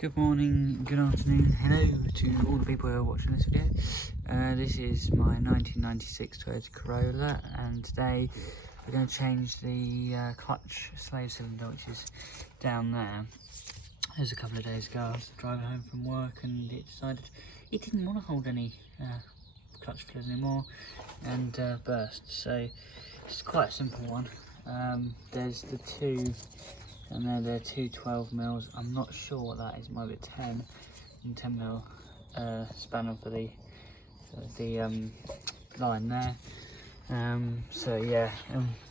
Good morning, good afternoon, hello to all the people who are watching this video. This is my 1996 Toyota Corolla, and today we're going to change the clutch slave cylinder, which is down there. It was a couple of days ago. I was driving home from work and it decided it didn't want to hold any clutch fluid anymore and burst. So it's quite a simple one. There's the two, and they're two 12 mils. I'm not sure what that is. It might be a 10 and 10 mil spanner for the line there. So yeah,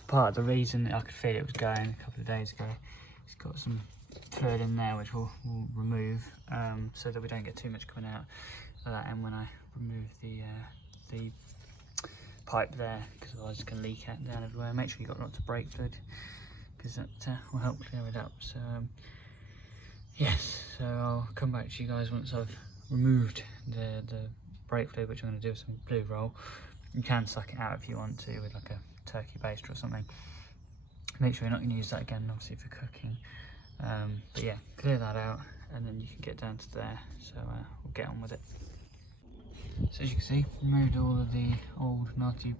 part of the reason I could feel it was going a couple of days ago, it's got some fluid in there which we'll remove, so that we don't get too much coming out of that end when I remove the pipe there, because otherwise it's going to leak out down everywhere. Make sure you've got lots of brake fluid, because that will help clear it up. So yes, so I'll come back to you guys once I've removed the brake fluid, which I'm going to do with some blue roll. You can suck it out if you want to with like a turkey baster or something. Make sure you're not going to use that again, obviously, for cooking. But yeah, clear that out and then you can get down to there. So we'll get on with it. So as you can see, removed all of the old nasty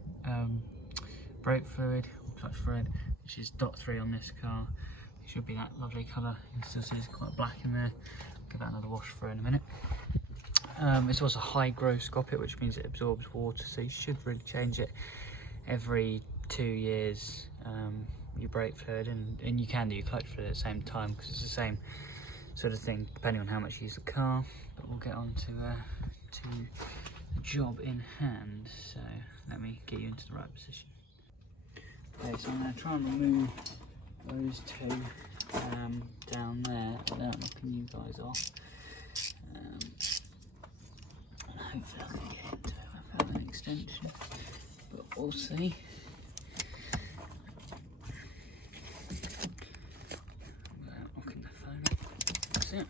brake fluid, or clutch fluid, which is .3 on this car. It should be that lovely colour. You can still see it's quite black in there. I'll give that another wash through in a minute. It's also hygroscopic, which means it absorbs water, so you should really change it every 2 years, your brake fluid, and you can do your clutch fluid at the same time, because it's the same sort of thing depending on how much you use the car. But we'll get on to the job in hand. So let me get you into the right position. Okay, so I'm going to try and remove those two down there without knocking you guys off. And hopefully I can get into it without an extension, but we'll see. Without knocking the phone off. That's it.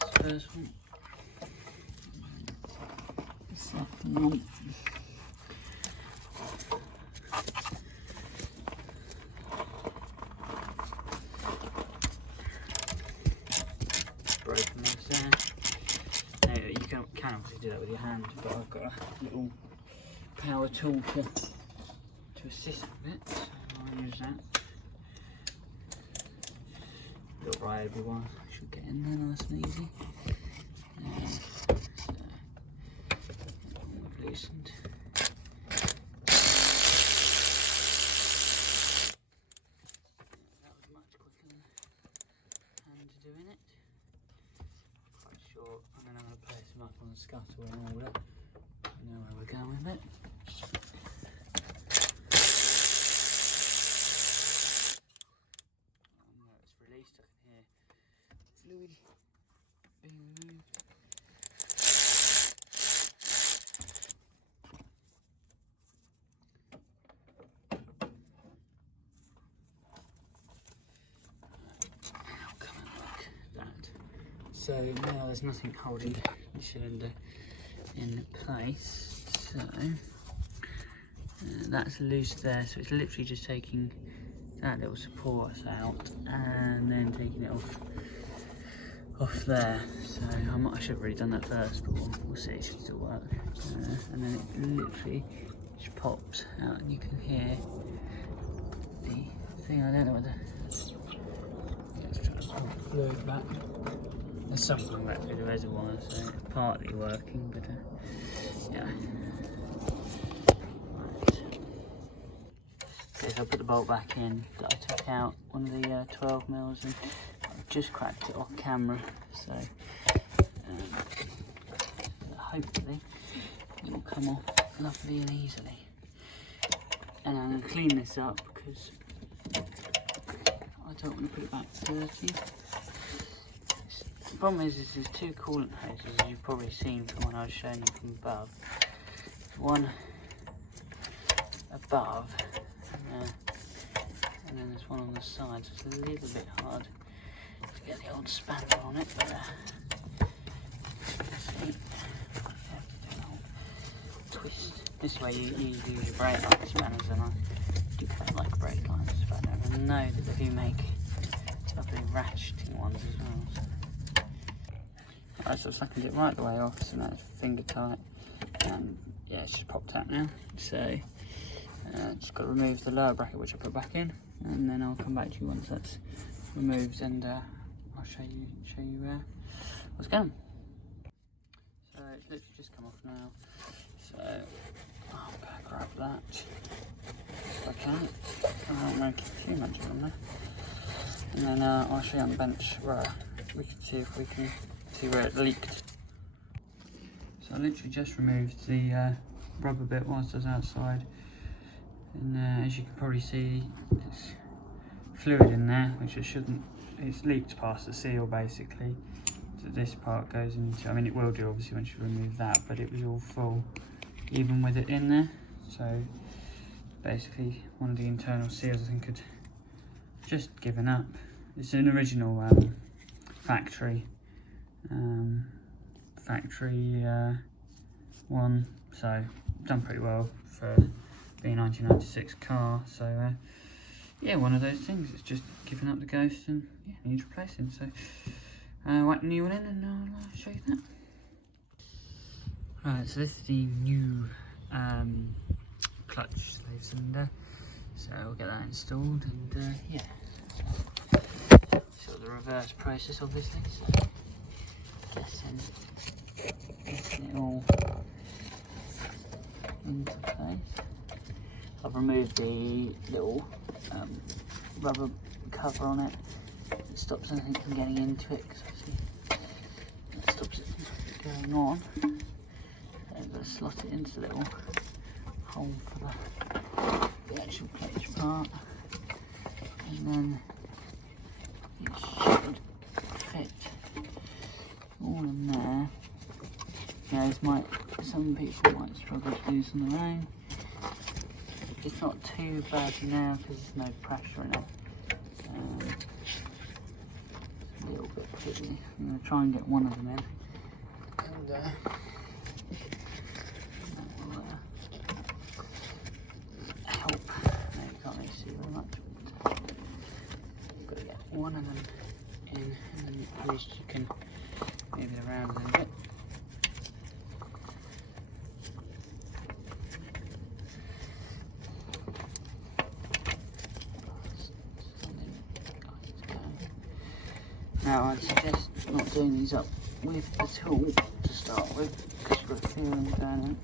That's the first one. The second one. Broken this there. Now, you can obviously do that with your hand, but I've got a little power tool to assist with it, so I'll use that. Little ride one should get in there nice and easy. So we've loosened. That was much quicker than hand doing it. Quite short, and then I'm going to place them up on the scuttle in order. I know where we're going with it. Now it's released, I can hear fluid being removed. Now come and look at that. So now there's nothing holding the cylinder in place, so that's loose there, so it's literally just taking that little support out and then taking it off there. So I should have really done that first, but we'll see, it should still work. And then it literally just pops out and you can hear the thing. I don't know whether, let's try to pull the fluid back. There's some coming back through the reservoir, so it's partly working, but yeah. Right. So if I put the bolt back in, that I took out one of the 12 mils, and I've just cracked it off camera, so hopefully it will come off lovely and easily. And I'm going to clean this up because I don't want to put it back dirty. The problem is there's two coolant hoses, as you've probably seen from when I was showing you from above. There's one above, and then there's one on the side, so it's a little bit hard to get the old spanner on it, but let's see. Twist. This way you use your brake line spanners, and I do quite like a brake line spanner, and I know that they do make lovely ratcheting ones as well. So. I sort of slackened it right the way off, so now it's finger tight, and yeah, it's just popped out now. So just got to remove the lower bracket, which I put back in, and then I'll come back to you once that's removed, and I'll show you what's going on. So it's literally just come off now. So I'm gonna grab that if I can. I won't make too much on there, and then I'll show you on the bench where we can see if we can see where it leaked. So I literally just removed the rubber bit whilst I was outside, and as you can probably see, there's fluid in there, which it shouldn't. It's leaked past the seal basically. So this part goes into, I mean it will do obviously once you remove that, but it was all full even with it in there. So basically one of the internal seals I think had just given up. It's an original factory one, so done pretty well for being a 1996 car. So yeah, one of those things, it's just giving up the ghost and yeah, needs replacing. So whack the new one in and I'll show you that. Right, so this is the new clutch slave cylinder. So we'll get that installed, and yeah, sort of the reverse process obviously. So getting it all into place. I've removed the little rubber cover on it. It stops anything from getting into it, because obviously that stops it from going on. I'm going to slot it into the little hole for the actual clutch part, and then it should fit all in there. Yeah, some people might struggle to do this on their own. It's not too bad now because there's no pressure in it. A little bit fiddly. I'm going to try and get one of them in, and that will help. No, you can't really see very much, but you've got to get one of them in, and then at least you can move it around a little bit. Now I'd suggest not doing these up with the tool to start with, because you've got a feeling going in.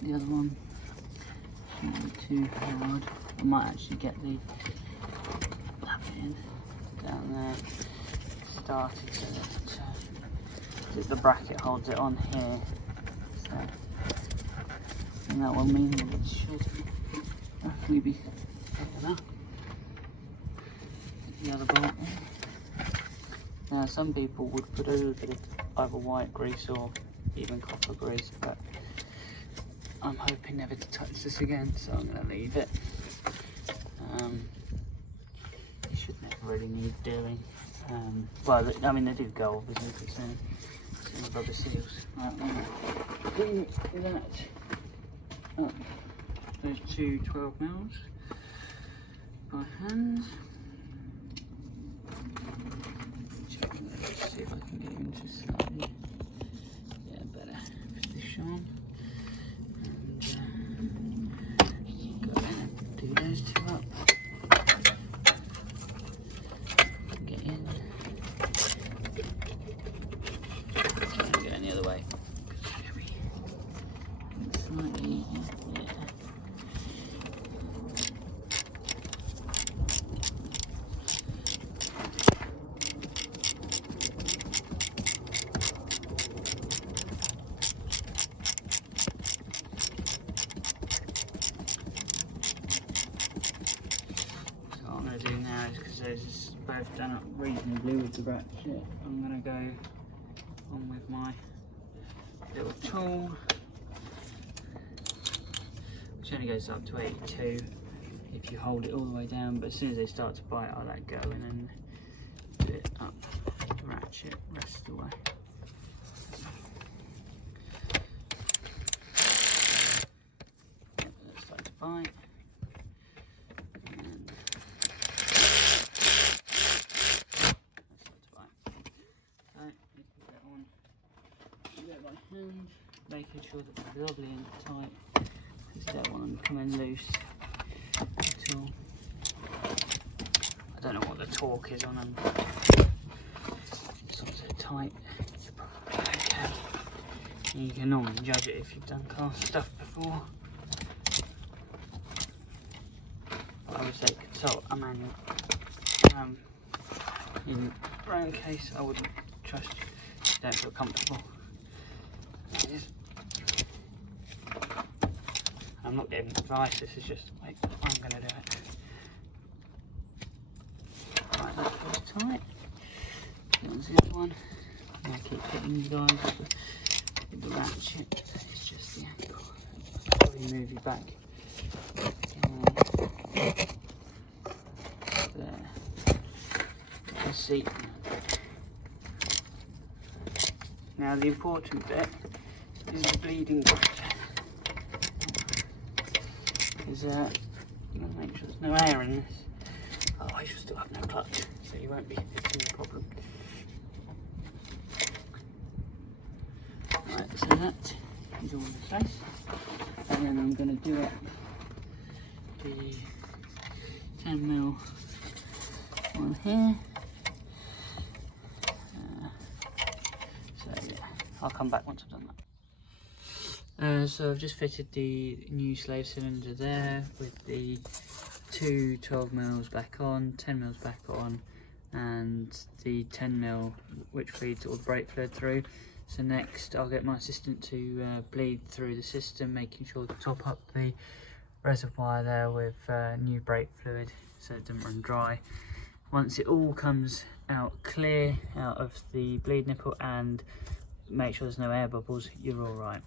The other one shouldn't be too hard. I might actually get the in down there started so that the bracket holds it on here. So, and that will mean that it should roughly be thick enough. Get the other bolt in. Now some people would put a little bit of either white grease or even copper grease, but I'm hoping never to touch this again, so I'm going to leave it. It should never really need doing. Well, I mean they do go obviously if it's in rubber seals. Right, I'm going to clean that up. Those two 12mm by hand. Let's see if I can get into slightly. Yeah, better position. Do those two up. Get in. Go in the other way. Slightly, yeah. going up reasonably with the ratchet, I'm going to go on with my little tool, which only goes up to 82 if you hold it all the way down, but as soon as they start to bite I'll let go and then do it up the ratchet rest of the way. They start to bite. Hand, making sure that they're lovely and tight, because you don't want them coming loose at all. I don't know what the torque is on them, as long as they're tight, it's probably okay. And you can normally judge it if you've done car stuff before. I would say consult a manual. In your own case, I wouldn't trust you if you don't feel comfortable. I'm not giving advice, this is just like I'm going to do it. Right, that feels tight. There's the other one. And I keep hitting you guys with the ratchet. It's just the ankle. I'll probably move you back. There. The seat. Now the important bit is the bleeding pressure. Is you want to make sure there's no air in this. Otherwise you'll still have no clutch, so you won't be fixing the problem. Right, so that is all in place. And then I'm going to do up the 10mm one here. So yeah, I'll come back once I've done that. So I've just fitted the new slave cylinder there with the two 12mm back on, 10mm back on, and the 10mm which feeds all the brake fluid through. So next I'll get my assistant to bleed through the system, making sure to top up the reservoir there with new brake fluid so it doesn't run dry. Once it all comes out clear out of the bleed nipple and make sure there's no air bubbles, you're all right.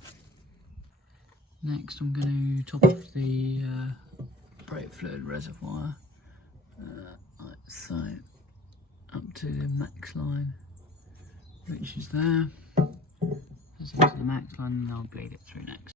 Next I'm going to top off the brake fluid reservoir like so, up to the max line, which is there. That's into the max line and I'll bleed it through next.